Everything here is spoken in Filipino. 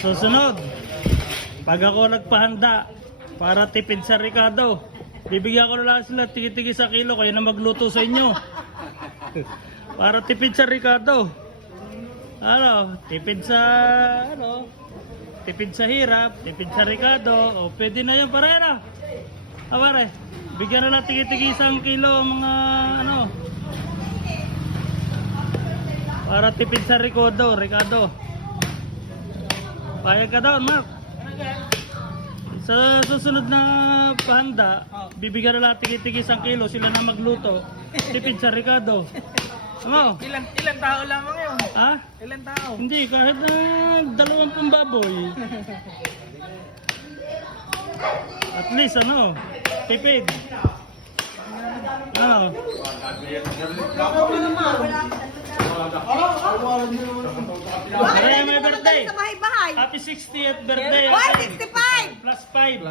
susunod, pag ako nagpahanda para tipid sa Ricardo, bibigyan ko na lang sila tigi-tigi sa kilo, kayo na magluto sa inyo. Para tipid sa Ricardo. Ano, tipid sa tipid sa hirap, tipid sa Ricardo. O pwede na 'yan pare na. Pare, bigyan na lang tigi-tigi isang kilo mga ano. Para tipid sa Ricardo. Payag ka doon, Mark. Sa susunod na pahanda, bibigyan na lang tigi-tigi isang kilo, sila na magluto. Tipid sa Ricardo. Ano? Ilang tao lamang yun? Ha? Ilang tao? Hindi, kahit na 20 baboy. At least ano, tipid. Ano? Maria, may birthday. Sa bahay-bahay. Happy 60th birthday. 165! Plus 5.